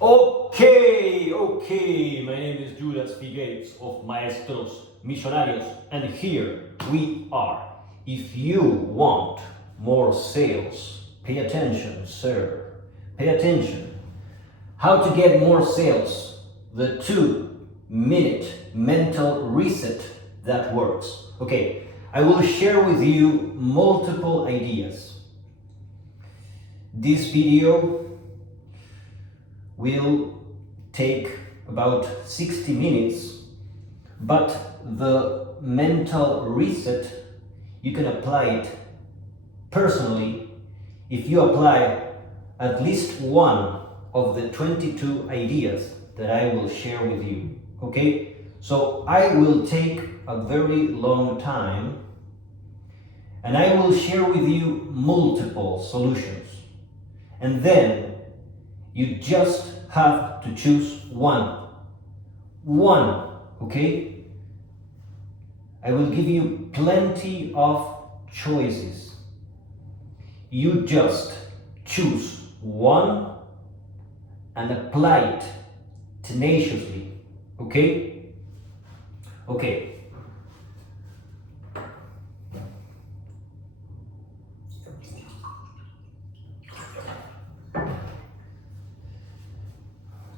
Okay, my name is Judas Phi Gates of Maestros Millonarios, and here we are. If you want more sales, pay attention, sir. Pay attention. How to get more sales, the 2-minute mental reset that works. Okay, I will share with you multiple ideas. This video will take about 60 minutes, but the mental reset, you can apply it personally if you apply at least one of the 22 ideas that I will share with you. Okay, so I will take a very long time and I will share with you multiple solutions, and then you just have to choose one, okay? I will give you plenty of choices. You just choose one and apply it tenaciously, okay? Okay.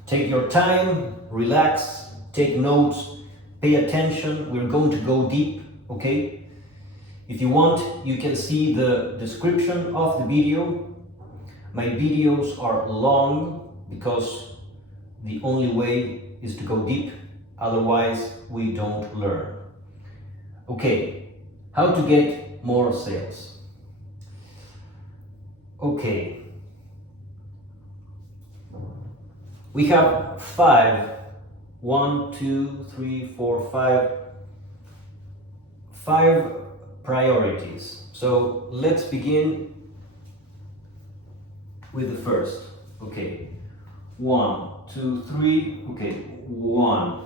Take your time, relax, take notes, pay attention. We're going to go deep, okay? If you want, you can see the description of the video. My videos are long because the only way is to go deep, otherwise we don't learn. Okay, how to get more sales. Okay. We have 5 priorities. So let's begin with the first. Okay, 1, 2, 3. Okay, 1,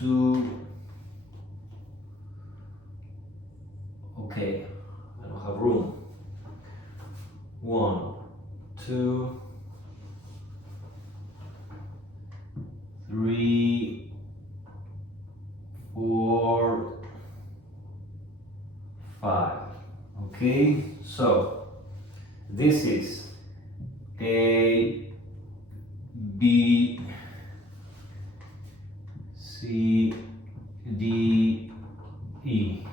2. Okay, I don't have room. 1, 2, 3, 4, 5. Okay, so this is A, B, C, D, E.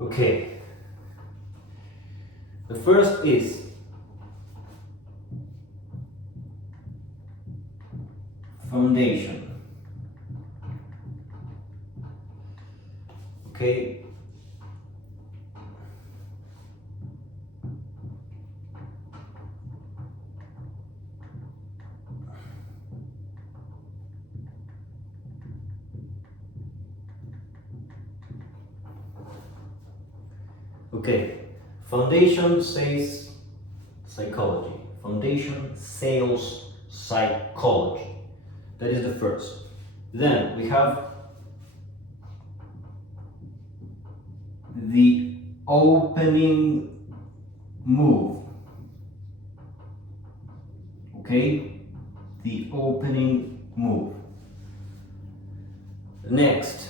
Okay. The first is foundation. Okay. Okay. Foundation says psychology. Foundation sales psychology. That is the first. Then we have the opening move. Okay? The opening move. Next,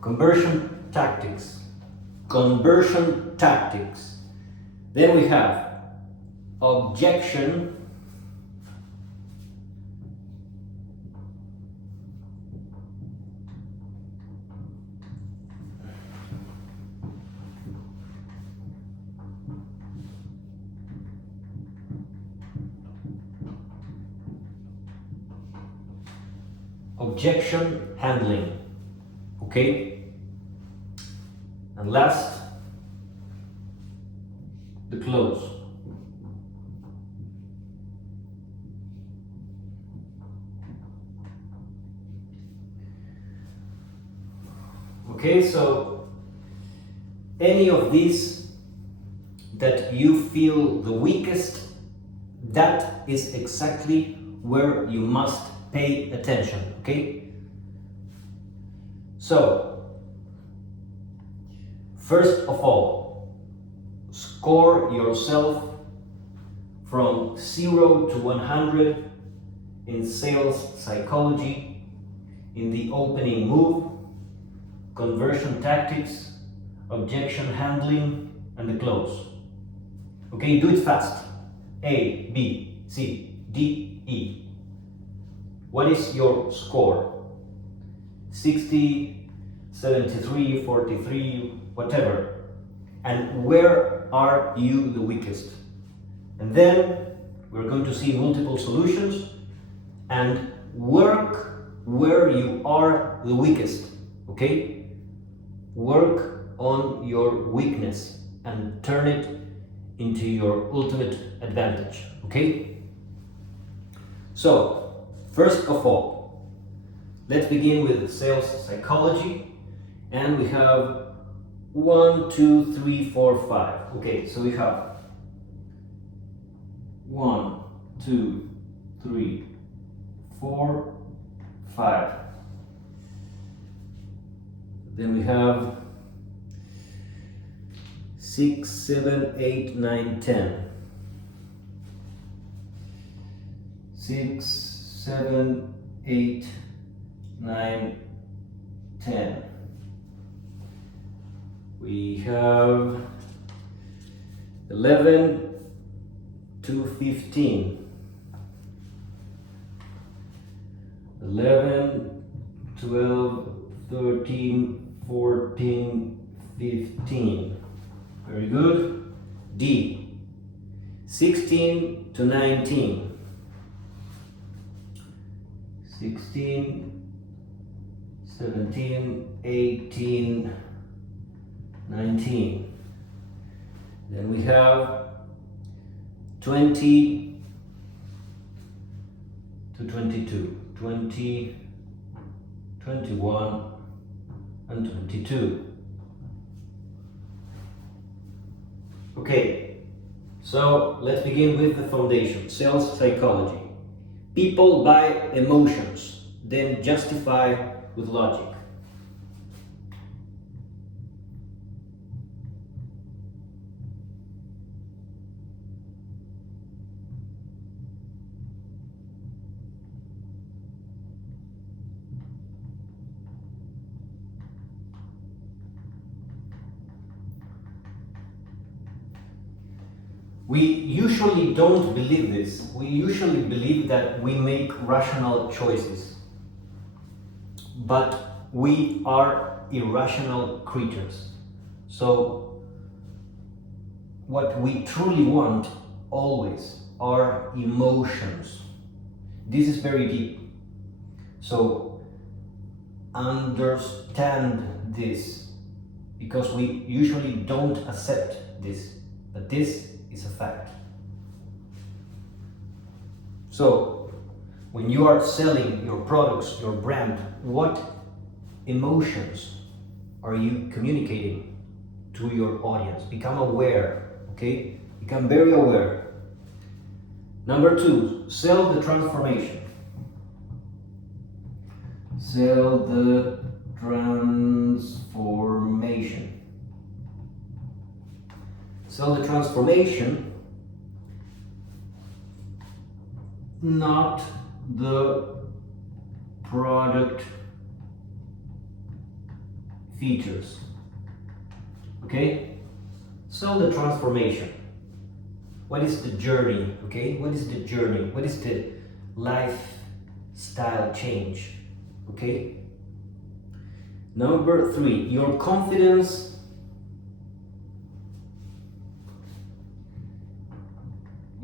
conversion tactics. Conversion tactics. Then we have objection, objection handling. Okay? And last, the close. Okay, so any of these that you feel the weakest, that is exactly where you must pay attention, okay? So, first of all, score yourself from 0 to 100 in sales psychology, in the opening move, conversion tactics, objection handling, and the close. Okay, do it fast. A, B, C, D, E. What is your score? 60, 73, 43, whatever. And where are you the weakest? And then we're going to see multiple solutions and work where you are the weakest, okay? Work on your weakness and turn it into your ultimate advantage, okay? So, first of all, let's begin with sales psychology, and we have 1, 2, 3, 4, 5. Okay, so we have 1, 2, 3, 4, 5. Then we have 6, 7, 8, 9, 10. 6, 7, 8, 9, 10. We have 11 to 15. 11, 12, 13, 14, 15. Very good. D. 16 to 19. 16, 17, 18, 19. Then we have 20 to 22. 20, 21, and 22. Okay, so let's begin with the foundation, sales psychology. People buy emotions, then justify with logic. We usually don't believe this. We usually believe that we make rational choices. But we are irrational creatures. So, what we truly want always are emotions. This is very deep. So, understand this, because we usually don't accept this. But this is a fact. So, when you are selling your products, your brand, what emotions are you communicating to your audience? Become aware, okay? Become very aware. Number 2, sell the transformation. Sell the transformation. Sell the transformation, not the product features. Okay? Sell the transformation. What is the journey? Okay? What is the journey? What is the lifestyle change? Okay? Number 3, your confidence.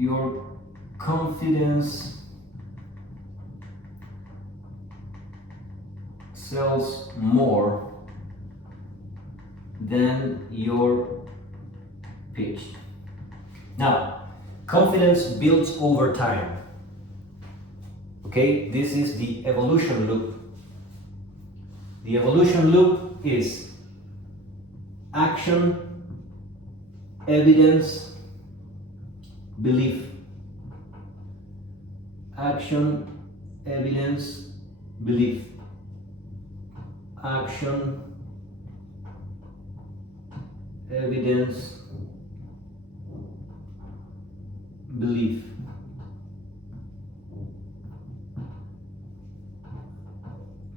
Your confidence sells more than your pitch. Now, confidence builds over time. Okay, this is the evolution loop. The evolution loop is Action, evidence, belief. Action, evidence, belief. Action, evidence, belief.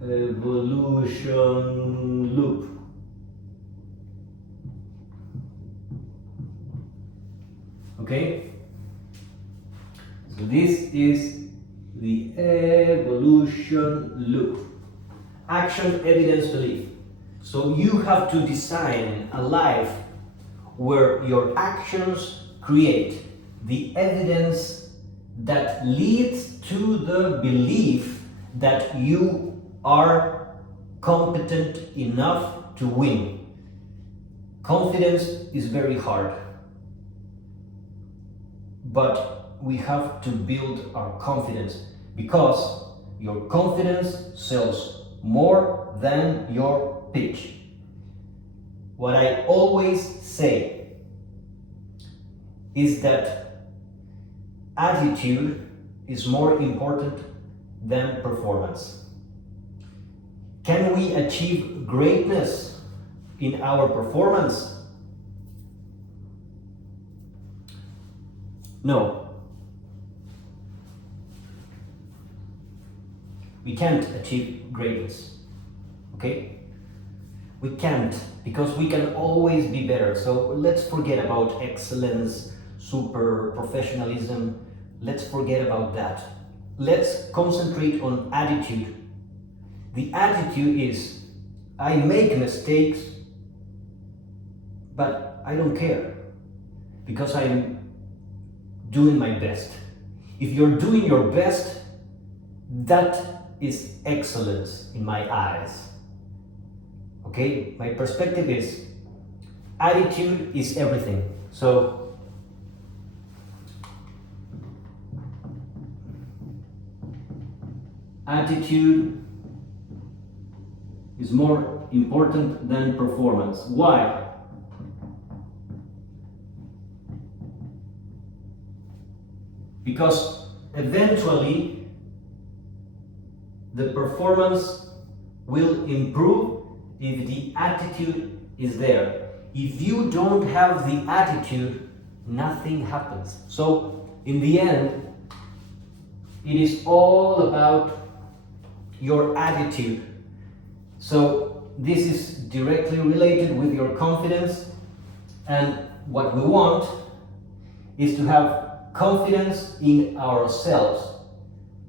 Evolution loop. Okay? So this is the evolution loop. Action, evidence, belief. So you have to design a life where your actions create the evidence that leads to the belief that you are competent enough to win. Confidence is very hard, but we have to build our confidence because your confidence sells more than your pitch. What I always say is that attitude is more important than performance. Can we achieve greatness in our performance? No. We can't achieve greatness. Okay? We can't, because we can always be better. So let's forget about excellence, super professionalism. Let's forget about that. Let's concentrate on attitude. The attitude is, I make mistakes, but I don't care because I'm doing my best. If you're doing your best, that is excellence in my eyes. Okay, my perspective is attitude is everything. So attitude is more important than performance. Why? Because eventually the performance will improve if the attitude is there. If you don't have the attitude, nothing happens. So in the end, it is all about your attitude. So this is directly related with your confidence, and what we want is to have confidence in ourselves.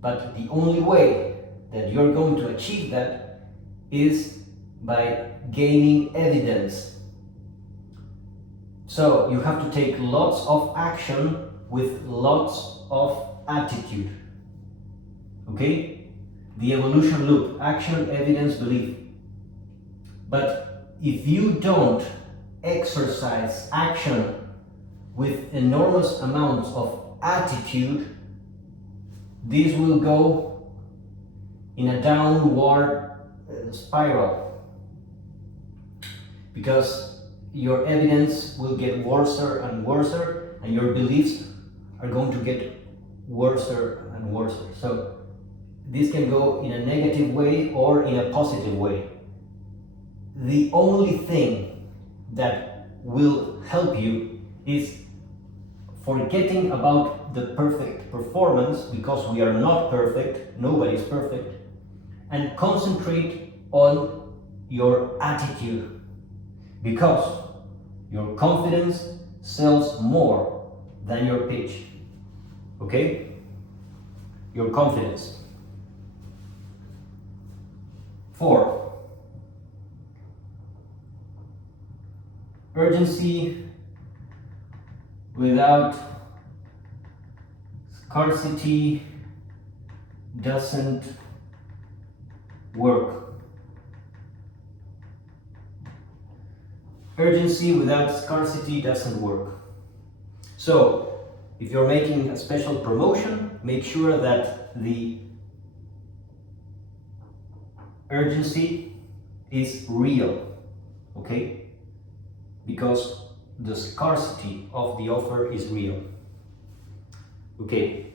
But the only way that you're going to achieve that is by gaining evidence. So you have to take lots of action with lots of attitude. Okay? The evolution loop, action, evidence, belief. But if you don't exercise action with enormous amounts of attitude, this will go in a downward spiral, because your evidence will get worse and worse, and your beliefs are going to get worse and worse. So this can go in a negative way or in a positive way. The only thing that will help you is forgetting about the perfect performance, because we are not perfect, nobody is perfect, and concentrate on your attitude, because your confidence sells more than your pitch. Okay? Your confidence. 4. Urgency without scarcity doesn't work. Urgency without scarcity doesn't work. So, if you're making a special promotion, make sure that the urgency is real. Okay? because the scarcity of the offer is real. Okay.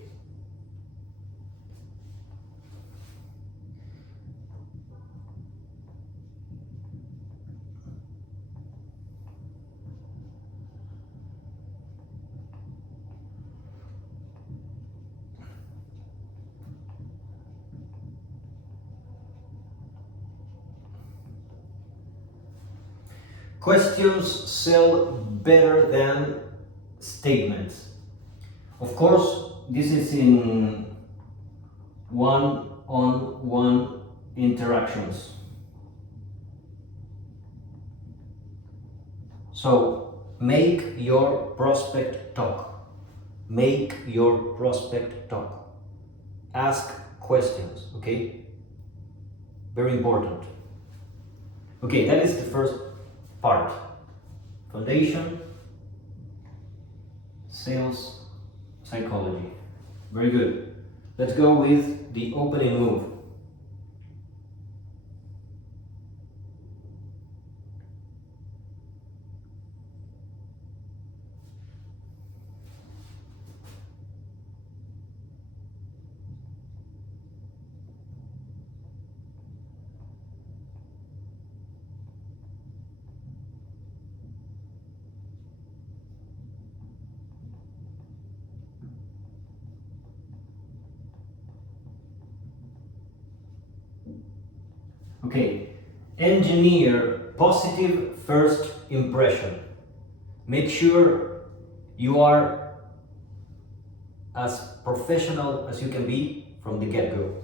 Questions sell better than statements. Of course, this is in one-on-one interactions. So make your prospect talk. Make your prospect talk. Ask questions, okay? Very important. Okay, that is the first part. Foundation, sales, psychology. Very good. Let's go with the opening move. Okay, engineer positive first impression. Make sure you are as professional as you can be from the get-go.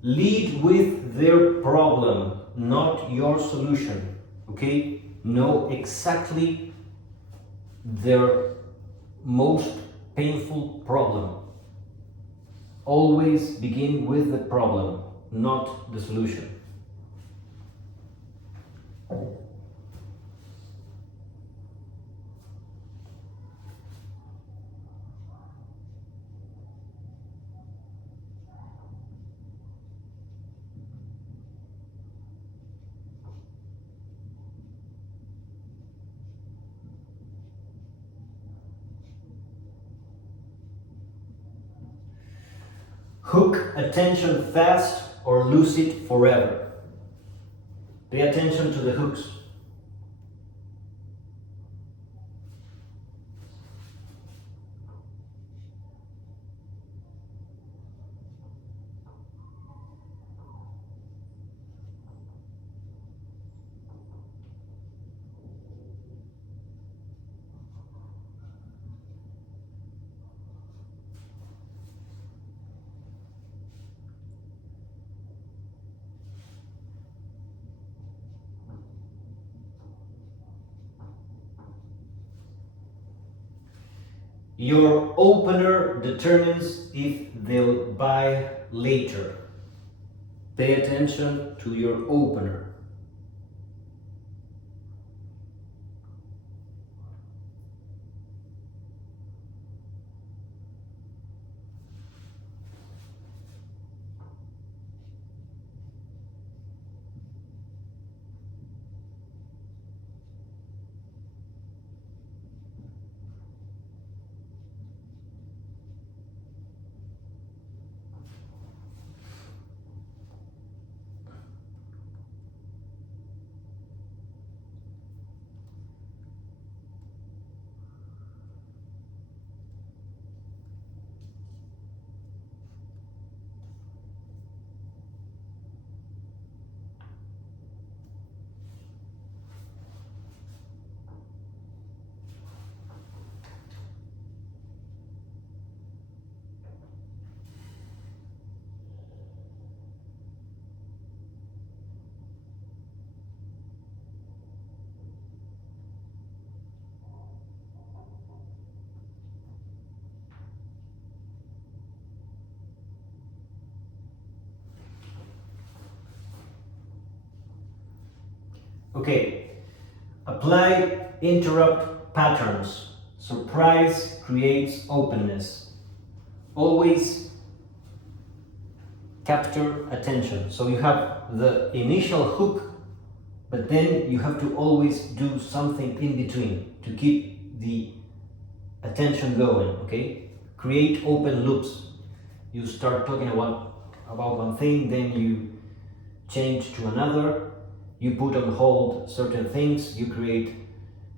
Lead with their problem, not your solution. Okay? Know exactly their most painful problem. Always begin with the problem, not the solution. Hook attention fast or lose it forever. Pay attention to the hooks. Your opener determines if they'll buy later. Pay attention to your opener. Okay, apply interrupt patterns. Surprise creates openness. Always capture attention. So you have the initial hook, but then you have to always do something in between to keep the attention going, okay? Create open loops. You start talking about one thing, then you change to another, you put on hold certain things, you create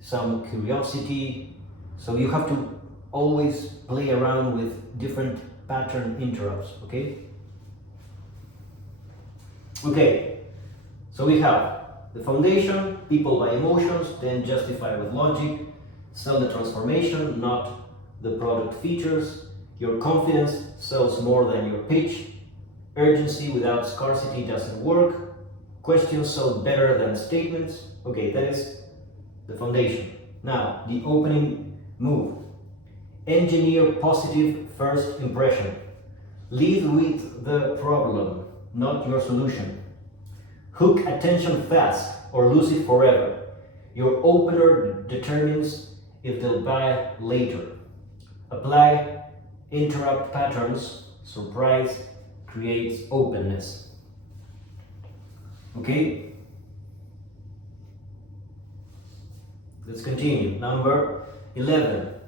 some curiosity. So you have to always play around with different pattern interrupts, okay? Okay, so we have the foundation, people by emotions, then justify with logic, sell the transformation, not the product features, your confidence sells more than your pitch, urgency without scarcity doesn't work, questions sell better than statements. Okay, that is the foundation. Now, the opening move. Engineer positive first impression. Lead with the problem, not your solution. Hook attention fast or lose it forever. Your opener determines if they'll buy later. Apply interrupt patterns. Surprise creates openness. Okay? Let's continue. Number 11.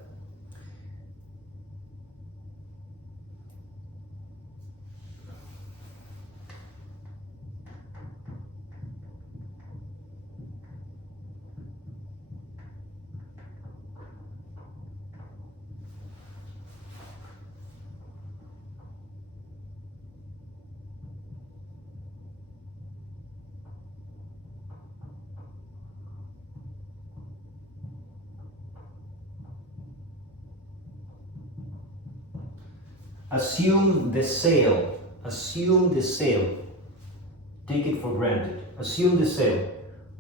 Assume the sale. Assume the sale. Take it for granted. Assume the sale.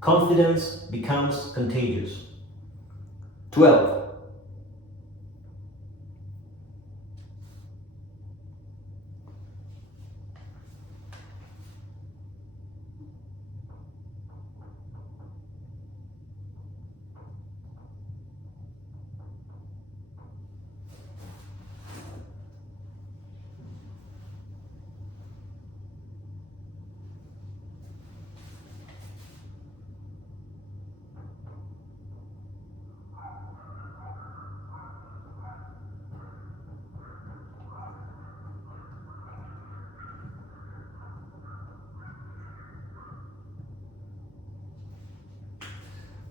Confidence becomes contagious. 12.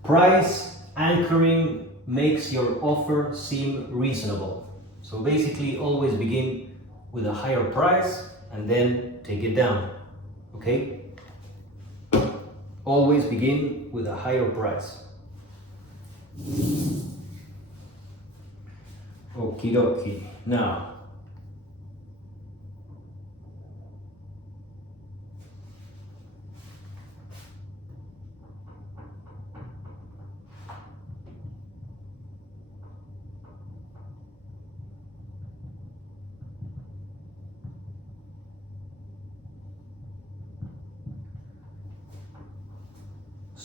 Price anchoring makes your offer seem reasonable. So basically always begin with a higher price and then take it down. Okay? Always begin with a higher price. Okie dokie. Now,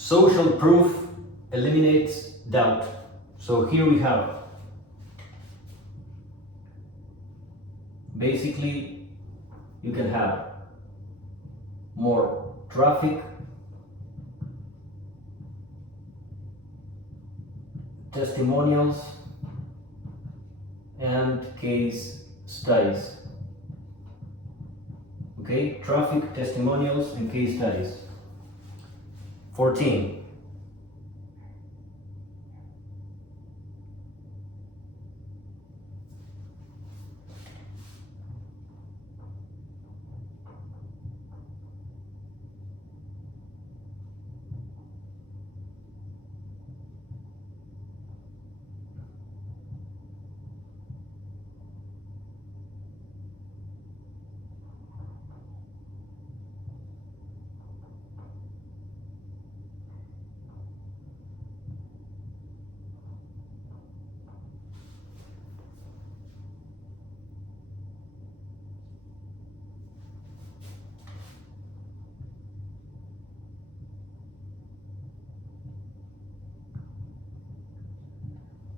social proof eliminates doubt. So here we have basically you can have more traffic, testimonials, and case studies. Okay, traffic, testimonials, and case studies. 14.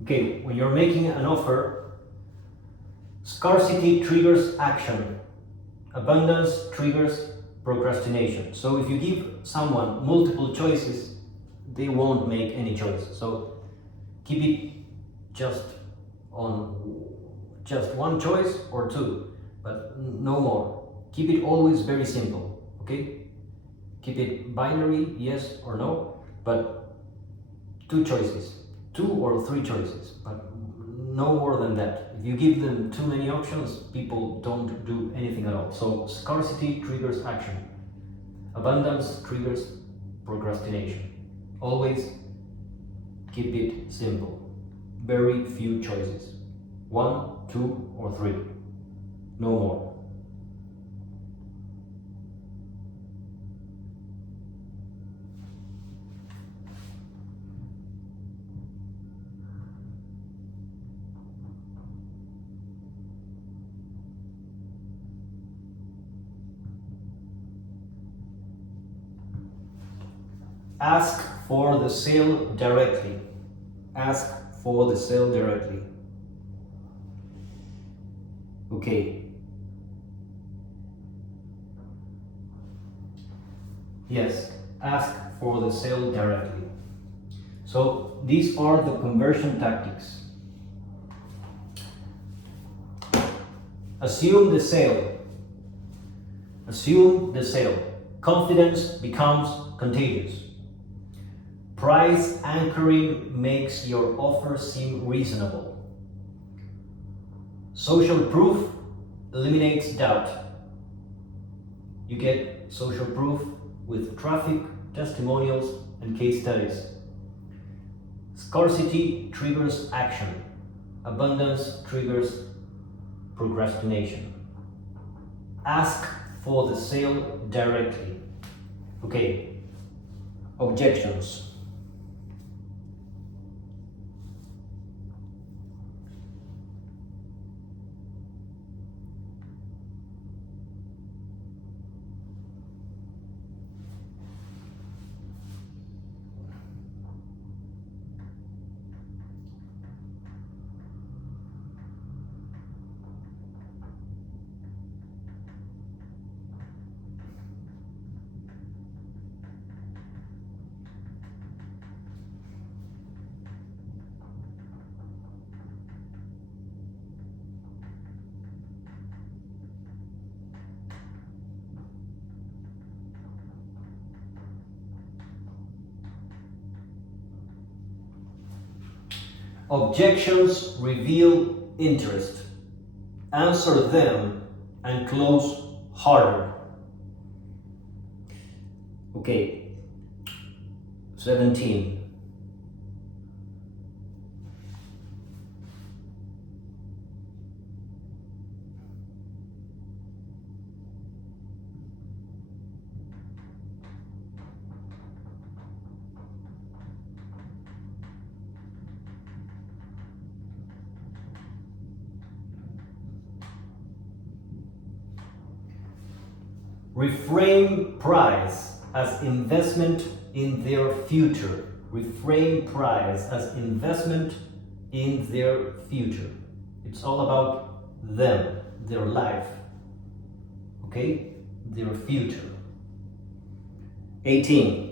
Okay, when you're making an offer, scarcity triggers action, abundance triggers procrastination. So if you give someone multiple choices, they won't make any choice. So keep it just on just one choice or two, but no more. Keep it always very simple, okay? Keep it binary, yes or no, but two choices, 2 or 3 choices, but no more than that. If you give them too many options, people don't do anything at all. So scarcity triggers action, abundance triggers procrastination. Always keep it simple. Very few choices. 1, 2, or 3. No more. Ask for the sale directly. Ask for the sale directly. Okay. Yes, ask for the sale directly. So these are the conversion tactics. Assume the sale. Assume the sale. Confidence becomes contagious. Price anchoring makes your offer seem reasonable. Social proof eliminates doubt. You get social proof with traffic, testimonials, and case studies. Scarcity triggers action. Abundance triggers procrastination. Ask for the sale directly. Okay, objections. Objections reveal interest. Answer them and close harder. Okay, 17. Reframe price as investment in their future. Reframe price as investment in their future. It's all about them, their life, okay? Their future. 18.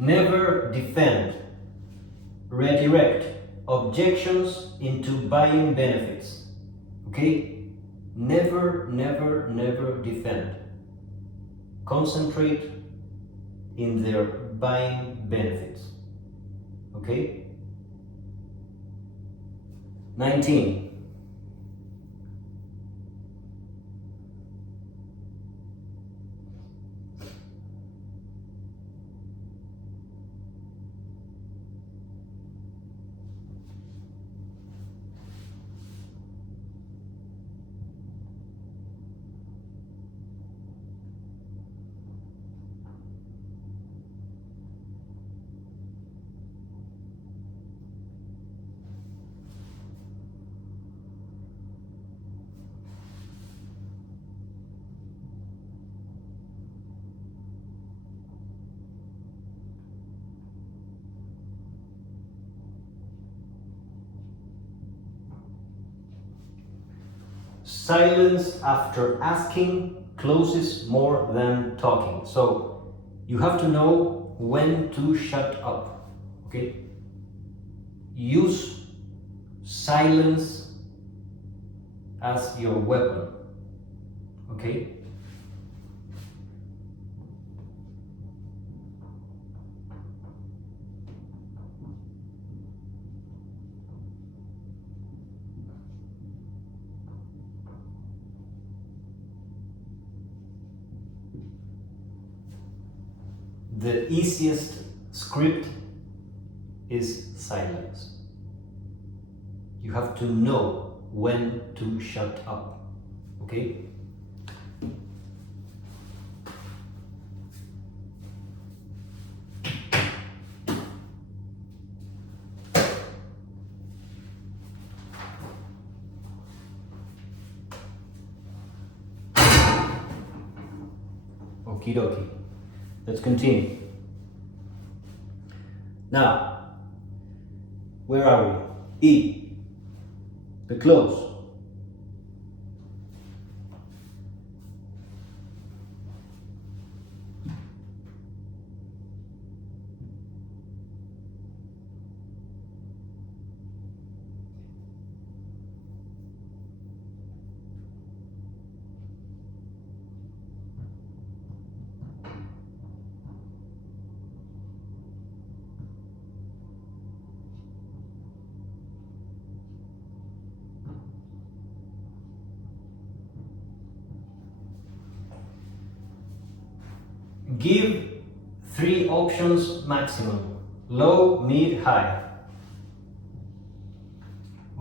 Never defend, redirect objections into buying benefits. Okay? Never, never, never defend. Concentrate in their buying benefits. Okay? 19. Silence after asking closes more than talking. So you have to know when to shut up. Okay? Use silence as your weapon. Okay? The easiest script is silence. You have to know when to shut up. Okay? Okie dokie. Let's continue. Now, where are we? E. The close. Give 3 options maximum: low, mid, high.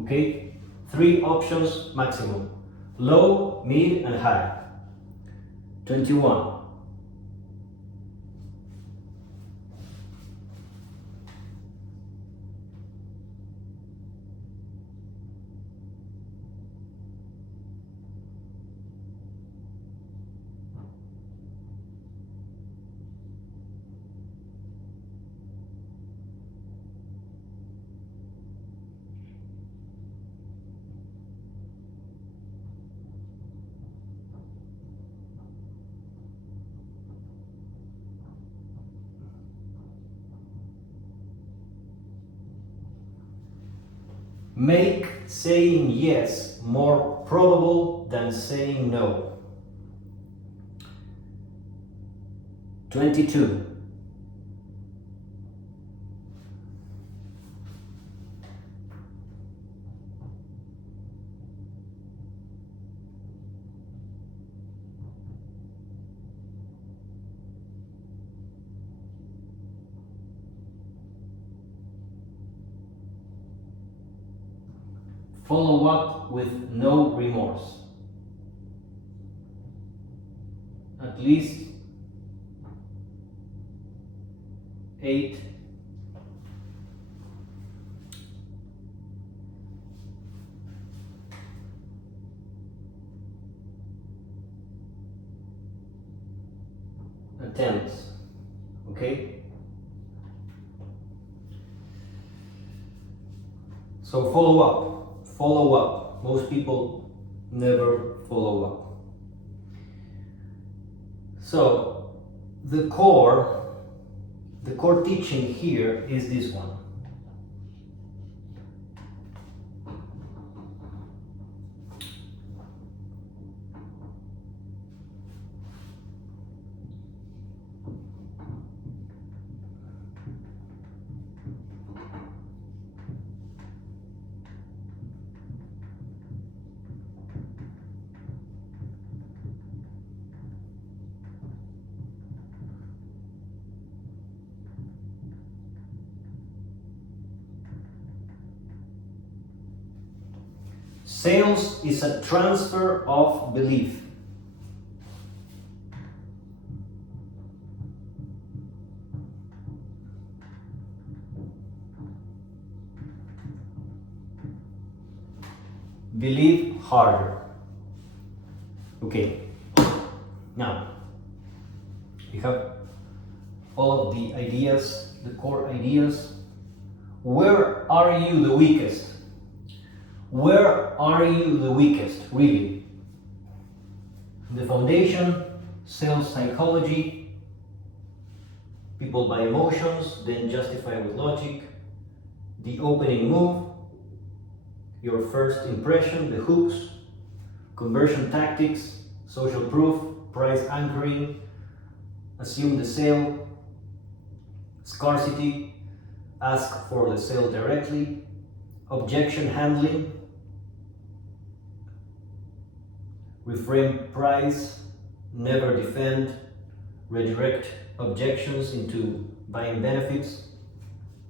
Okay? 3 options maximum: low, mid, and high. 21. Make saying yes more probable than saying no. 22. Follow up with no remorse. At least 8. Attempts. Okay? So follow up. Follow up. Most people never follow up. So the core teaching here is this one. Sales is a transfer of belief. Believe harder. Okay. Now, we have all of the ideas, the core ideas. Where are you the weakest? Where are you the weakest, really? The foundation, sales psychology, people by emotions, then justify with logic. The opening move, your first impression, the hooks, conversion tactics, social proof, price anchoring, assume the sale, scarcity, ask for the sale directly, objection handling, reframe price, never defend, redirect objections into buying benefits,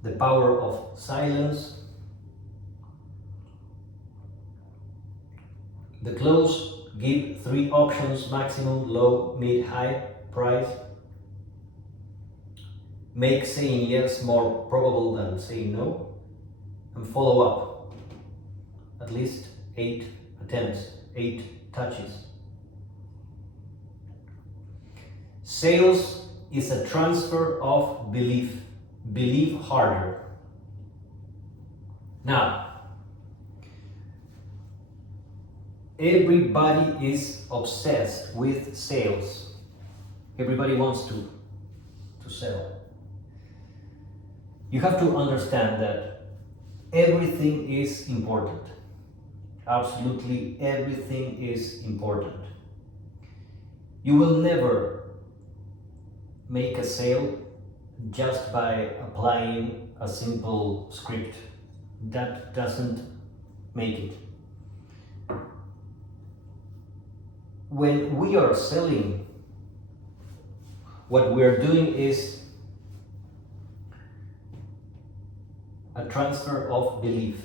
the power of silence, the close, give 3 options, maximum, low, mid, high price, make saying yes more probable than saying no, and follow up, at least 8 attempts, 8 touches. Sales is a transfer of belief. Believe harder. Now, everybody is obsessed with sales. Everybody wants to sell. You have to understand that everything is important. Absolutely everything is important. You will never make a sale just by applying a simple script. That doesn't make it. When we are selling, what we're doing is a transfer of belief.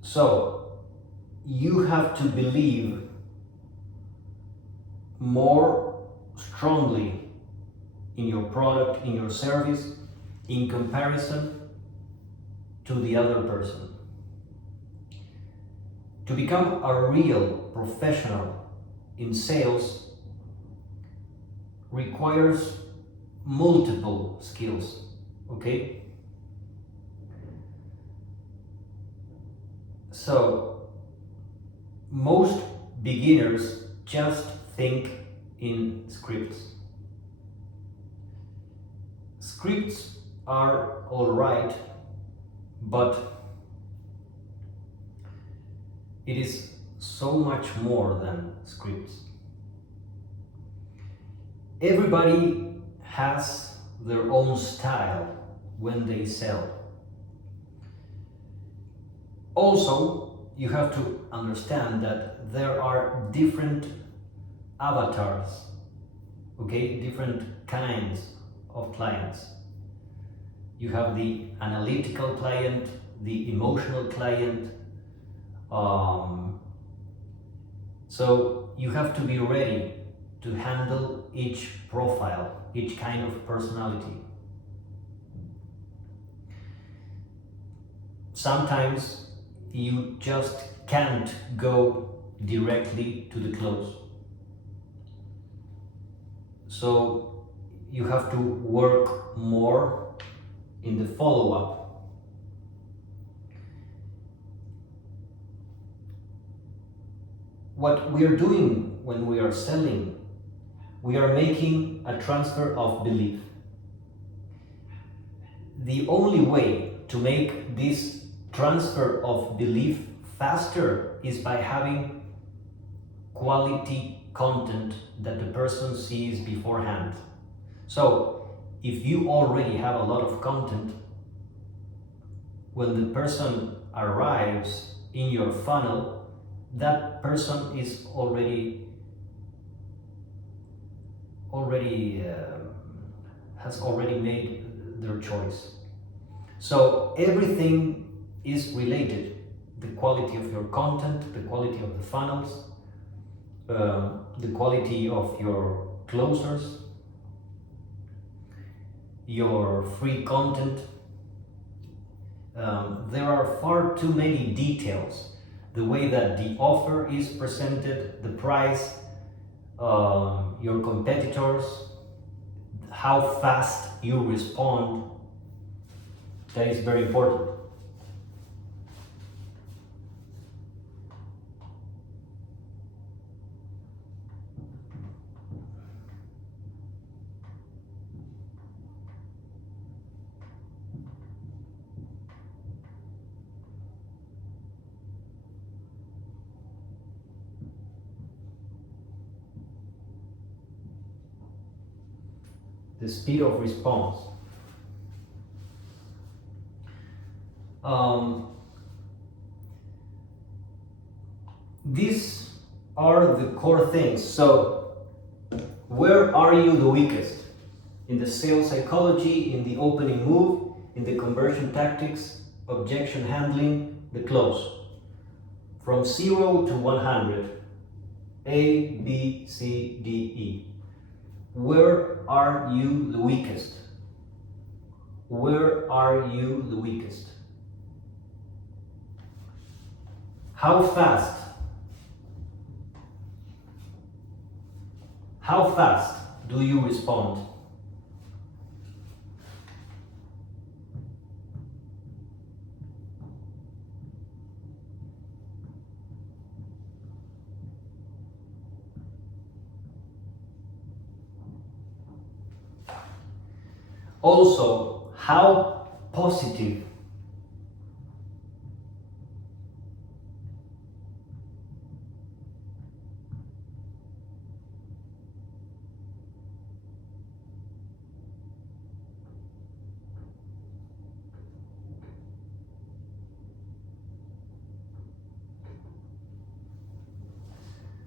So you have to believe more strongly in your product, in your service, in comparison to the other person. To become a real professional in sales requires multiple skills, okay? So, most beginners just think in scripts. Scripts are alright, but it is so much more than scripts. Everybody has their own style when they sell. Also, you have to understand that there are different avatars, okay, different kinds of clients. You have the analytical client, the emotional client. So you have to be ready to handle each profile, each kind of personality. Sometimes you just can't go directly to the close. So you have to work more in the follow-up. What we are doing when we are selling, we are making a transfer of belief. The only way to make this transfer of belief faster is by having quality content that the person sees beforehand. So, if you already have a lot of content, when the person arrives in your funnel, that person is already has already made their choice. So everything is related. The quality of your content, the quality of the funnels, the quality of your closers, your free content. There are far too many details. The way that the offer is presented, the price, your competitors, how fast you respond, that is very important. the speed of response. These are the core things. So, where are you the weakest? In the sales psychology, in the opening move, in the conversion tactics, objection handling, the close. From 0 to 100, A, B, C, D, E. Where are you the weakest? Where are you the weakest? How fast? How fast do you respond? Also, how positive?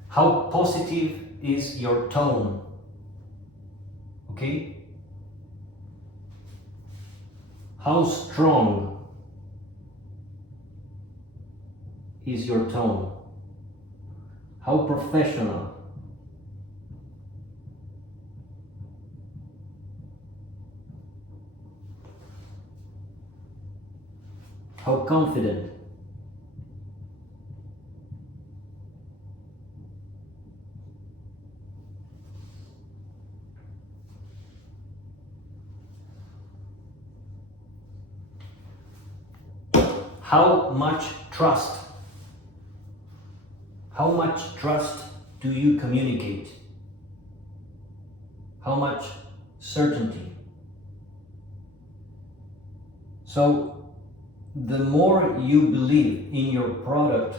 How positive is your tone? Okay? How strong is your tone? How professional? How confident? How much trust? How much trust do you communicate? How much certainty? So, the more you believe in your product,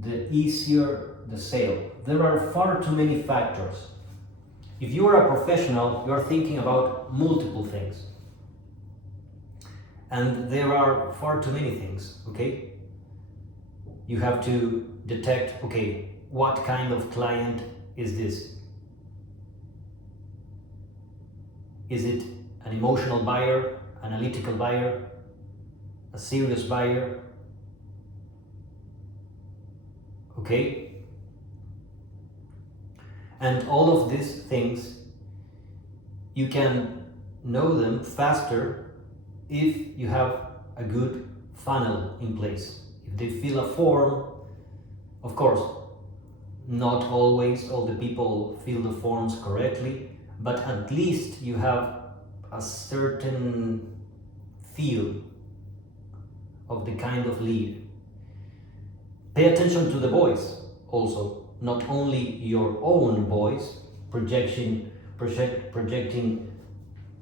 the easier the sale. There are far too many factors. If you are a professional, you are thinking about multiple things. And there are far too many things, okay? You have to detect, okay, what kind of client is this? Is it an emotional buyer, analytical buyer, a serious buyer? Okay? And all of these things, you can know them faster if you have a good funnel in place. If they fill a form, of course, not always all the people fill the forms correctly, but at least you have a certain feel of the kind of lead. Pay attention to the voice also, not only your own voice, projecting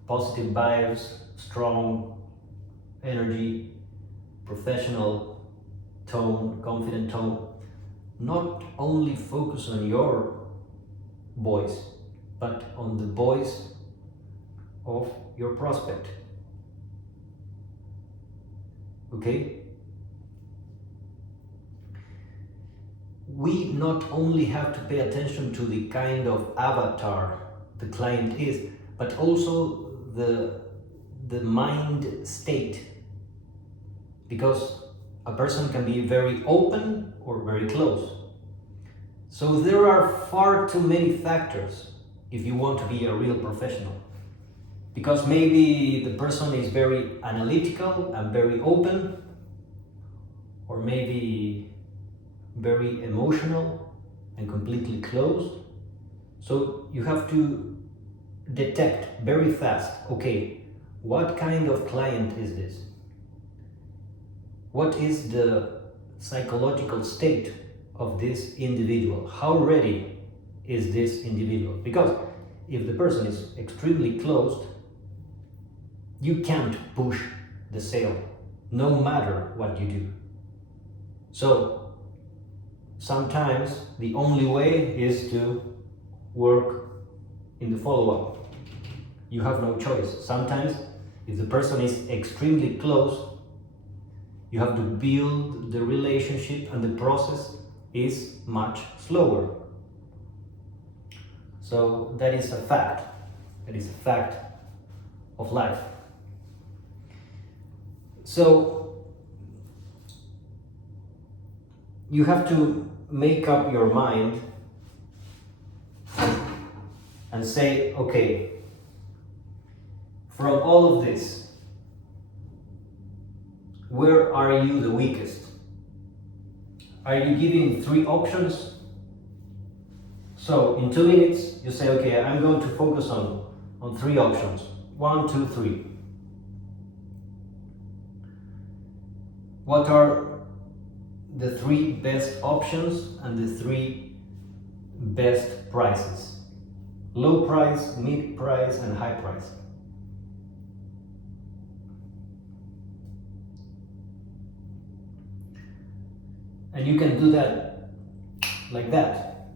positive vibes, strong energy, professional tone, confident tone. Not only focus on your voice, but on the voice of your prospect. Okay? We not only have to pay attention to the kind of avatar the client is, but also the mind state. Because a person can be very open or very close. So there are far too many factors if you want to be a real professional. Because maybe the person is very analytical and very open, or maybe very emotional and completely closed. So you have to detect very fast, okay, what kind of client is this? What is the psychological state of this individual? How ready is this individual? Because if the person is extremely closed, you can't push the sale, no matter what you do. So sometimes the only way is to work in the follow-up. you have no choice. Sometimes, if the person is extremely close, you have to build the relationship and the process is much slower. So that is a fact. That is a fact of life. So you have to make up your mind and say, okay, from all of this, where are you the weakest? Are you giving 3 options? So in 2 minutes, you say, okay, I'm going to focus on 3 options. 1, 2, 3. What are the 3 best options and the 3 best prices? Low price, mid price, and high price. And you can do that like that.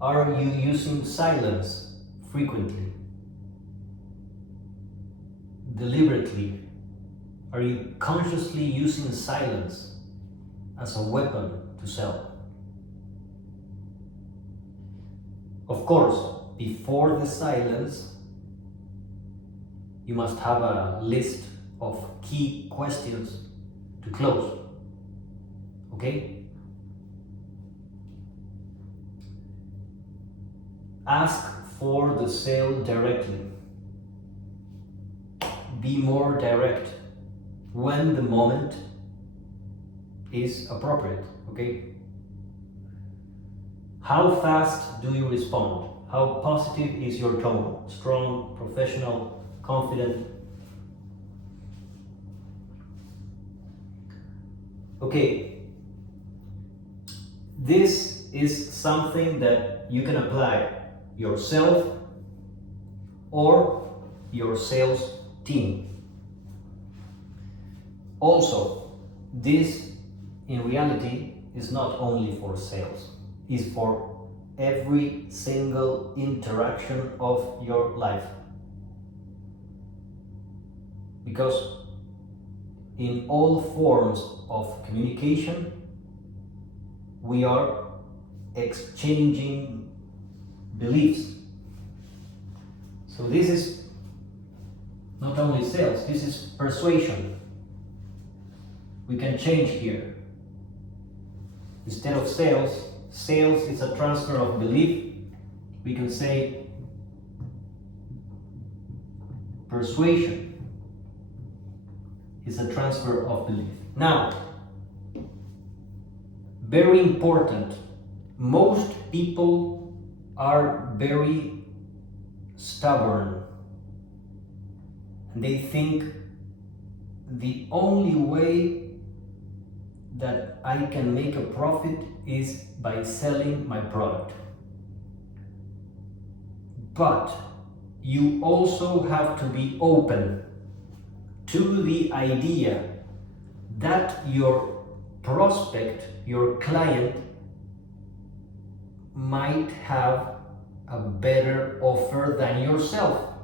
Are you using silence frequently? Deliberately? Are you consciously using silence as a weapon to sell? Of course, before the silence, you must have a list of key questions to close. Okay? Ask for the sale directly. Be more direct when the moment is appropriate. Okay? How fast do you respond? How positive is your tone? Strong, professional, confident? Okay, this is something that you can apply yourself or your sales team. Also, this in reality is not only for sales, it's for every single interaction of your life. Because in all forms of communication, we are exchanging beliefs. So this is not only sales, this is persuasion. We can change here. Instead of sales is a transfer of belief. We can say persuasion is a transfer of belief. Now, very important, most people are very stubborn. And they think the only way that I can make a profit is by selling my product. But you also have to be open to the idea that your prospect, your client, might have a better offer than yourself.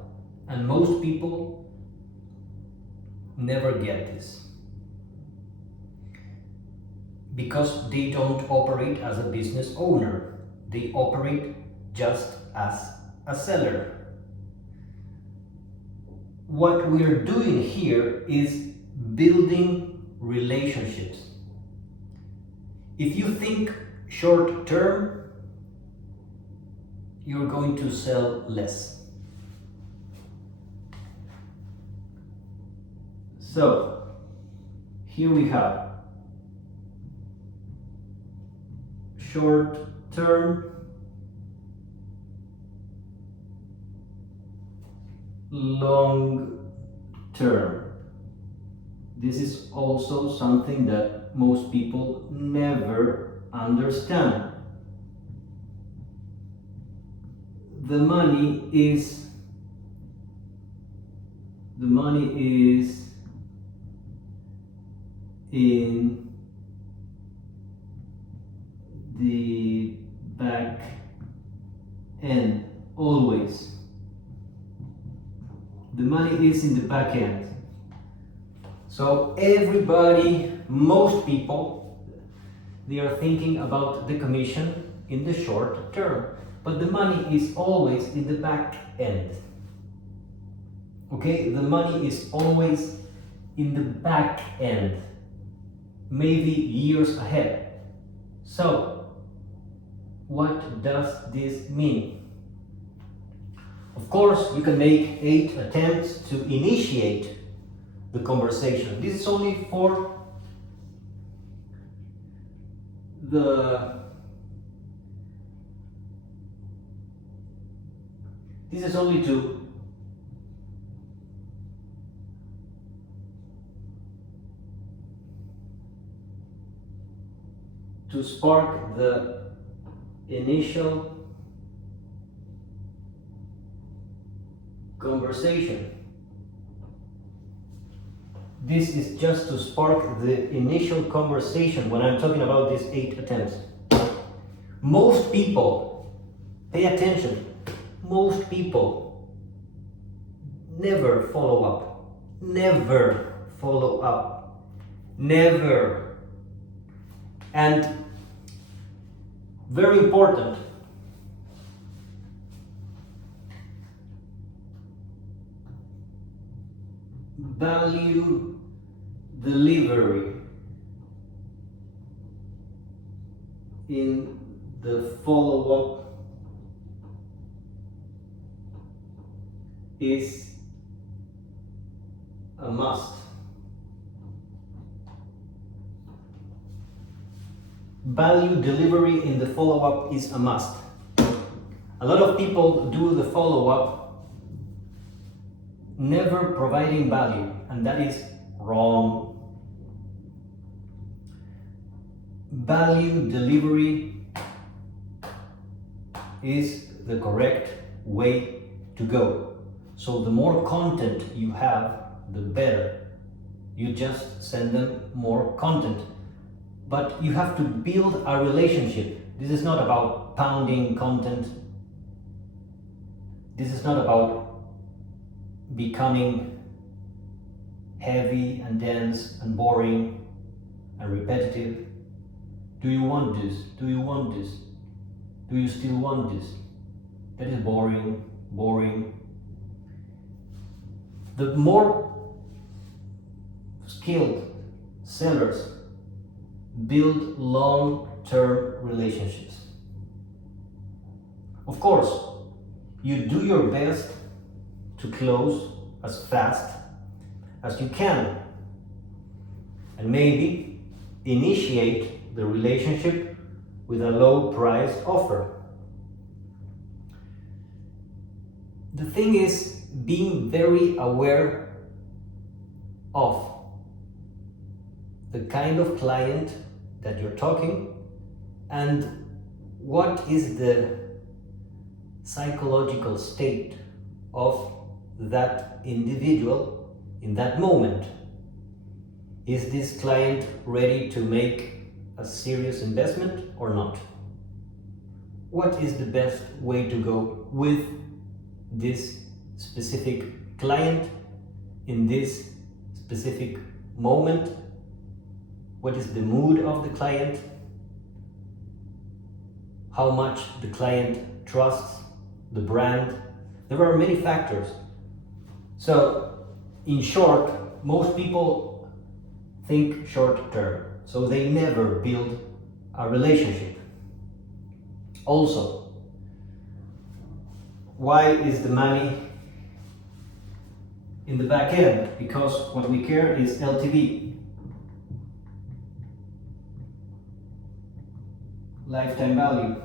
And most people never get this because they don't operate as a business owner. They operate just as a seller. What we're doing here is building relationships. If you think short term, you're going to sell less. So, here we have short term, long term. This is also something that most people never understand. The money is in the back end. always. The money is in the back end. So everybody, most people, they are thinking about the commission in the short term, but the money is always in the back end. Okay, the money is always in the back end, maybe years ahead. So, what does this mean? Of course, you can make 8 attempts to initiate the conversation. This is only for this is only to spark the initial conversation. This is just to spark the initial conversation when I'm talking about these 8 attempts. Most people, pay attention, most people never follow up. Never follow up. Never. And very important, value delivery in the follow-up is a must. Value delivery in the follow-up is a must. A lot of people do the follow-up never providing value, and that is wrong. Value delivery is the correct way to go. So the more content you have, the better. You just send them more content. But you have to build a relationship. This is not about pounding content. This is not about becoming heavy and dense and boring and repetitive. Do you want this? Do you want this? Do you still want this? That is boring, boring. The more skilled sellers build long-term relationships. Of course, you do your best to close as fast as you can, and maybe initiate the relationship with a low-priced offer. The thing is being very aware of the kind of client that you're talking and what is the psychological state of that individual in that moment. Is this client ready to make a serious investment or not? What is the best way to go with this specific client in this specific moment? What is the mood of the client? How much the client trusts the brand? There are many factors. So, in short, most people think short term, so they never build a relationship. Also, why is the money in the back end? Because what we care is LTV. Lifetime value.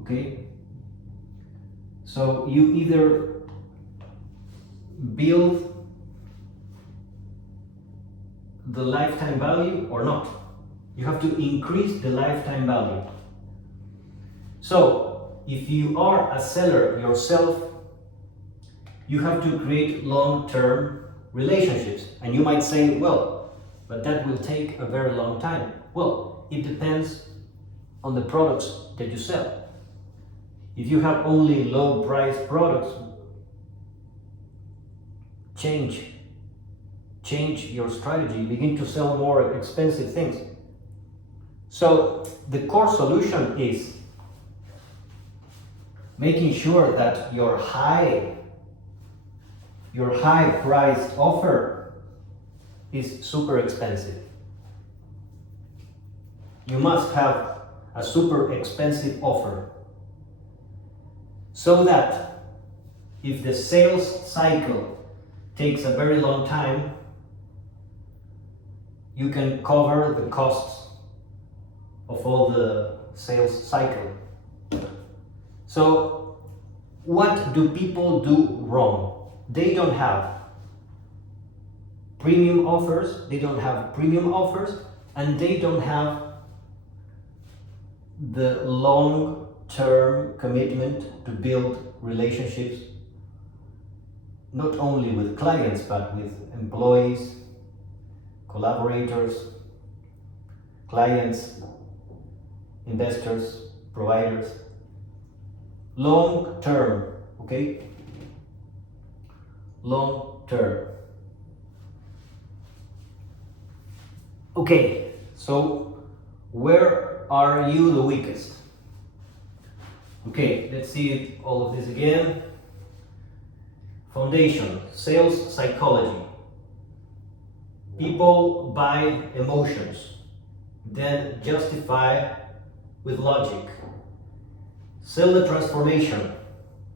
Okay? So you either build the lifetime value or not. You have to increase the lifetime value. So if you are a seller yourself, you have to create long-term relationships. And you might say, well, but that will take a very long time. Well, it depends on the products that you sell. If you have only low price products, change your strategy, begin to sell more expensive things. So the core solution is making sure that your high priced offer is super expensive. You must have a super expensive offer so that if the sales cycle takes a very long time, you can cover the costs of all the sales cycle. So what do people do wrong? They don't have premium offers, and they don't have the long-term commitment to build relationships, not only with clients, but with employees, collaborators, clients, investors, providers. Long term, okay? Long term. Okay, so where are you the weakest? Okay, let's see all of this again. Foundation, sales psychology. People buy emotions, then justify with logic. Sell the transformation,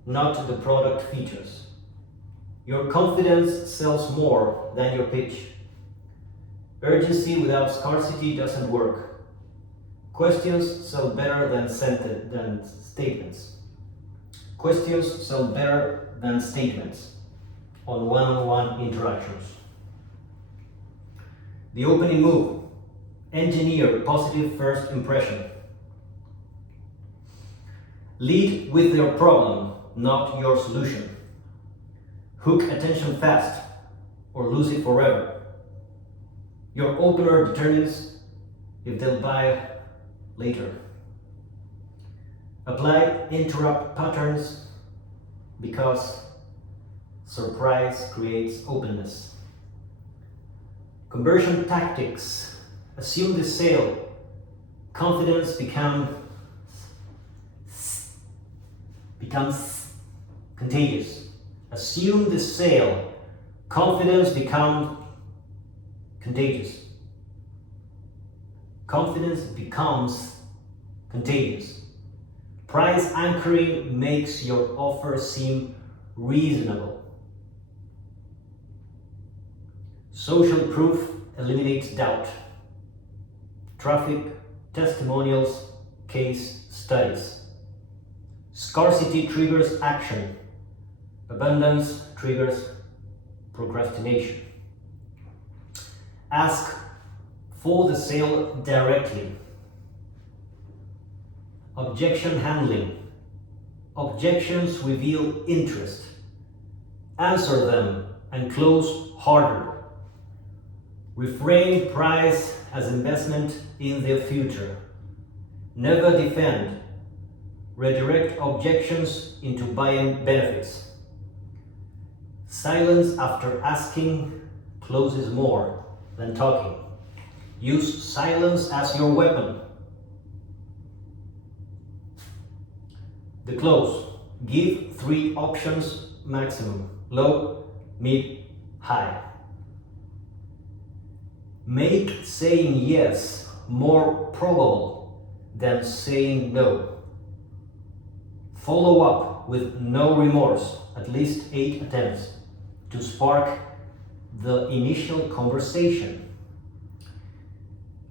not the product features. Your confidence sells more than your pitch. Urgency without scarcity doesn't work. Questions sell better than statements. Questions sell better than statements on one-on-one interactions. The opening move. Engineer positive first impression. Lead with your problem, not your solution. Hook attention fast or lose it forever. Your opener determines if they'll buy later. Apply interrupt patterns because surprise creates openness. Conversion tactics. Assume the sale. Confidence becomes contagious. Assume the sale. Confidence becomes contagious. Confidence becomes contagious. Price anchoring makes your offer seem reasonable. Social proof eliminates doubt. Traffic, testimonials, case studies. Scarcity triggers action. Abundance triggers procrastination. Ask for the sale directly. Objection handling. Objections reveal interest. Answer them and close harder. Reframe price as investment in the future. Never defend. Redirect objections into buying benefits. Silence after asking closes more than talking. Use silence as your weapon. The close. Give 3 options maximum. Low, mid, high. Make saying yes more probable than saying no. Follow up with no remorse, at least 8 attempts, to spark the initial conversation.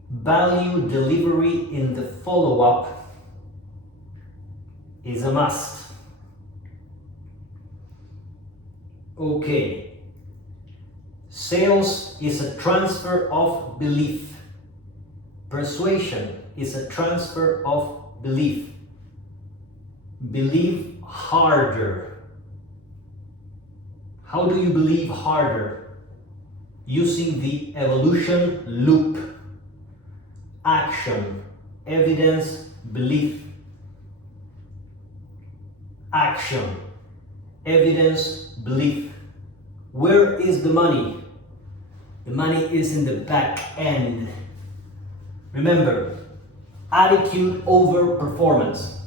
Value delivery in the follow-up is a must. Okay. Sales is a transfer of belief. Persuasion is a transfer of belief. Believe harder. How do you believe harder? Using the evolution loop. Action, evidence, belief. action, evidence, belief. Where is the money? The money is in the back end. Remember, attitude over performance.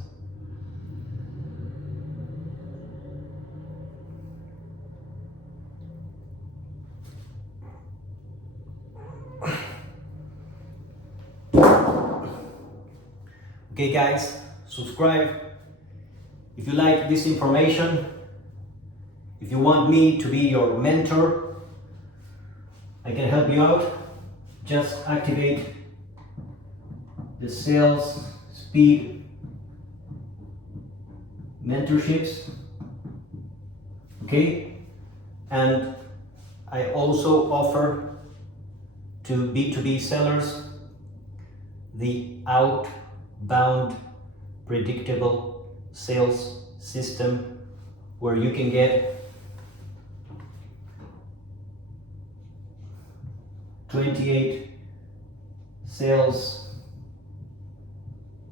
Okay guys, subscribe if you like this information. If you want me to be your mentor, I can help you out. Just activate the sales speed mentorships. Okay, and I also offer to B2B sellers the outbound predictable sales system, where you can get 28 sales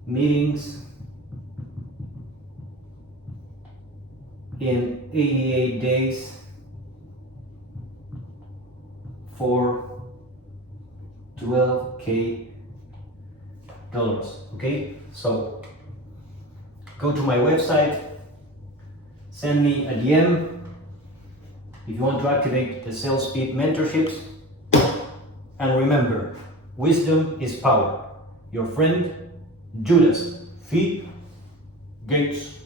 meetings in 88 days for $12,000. Okay, so go to my website, send me a DM if you want to activate the sales speed mentorships. And remember, wisdom is power. Your friend, Judas Phi Gates.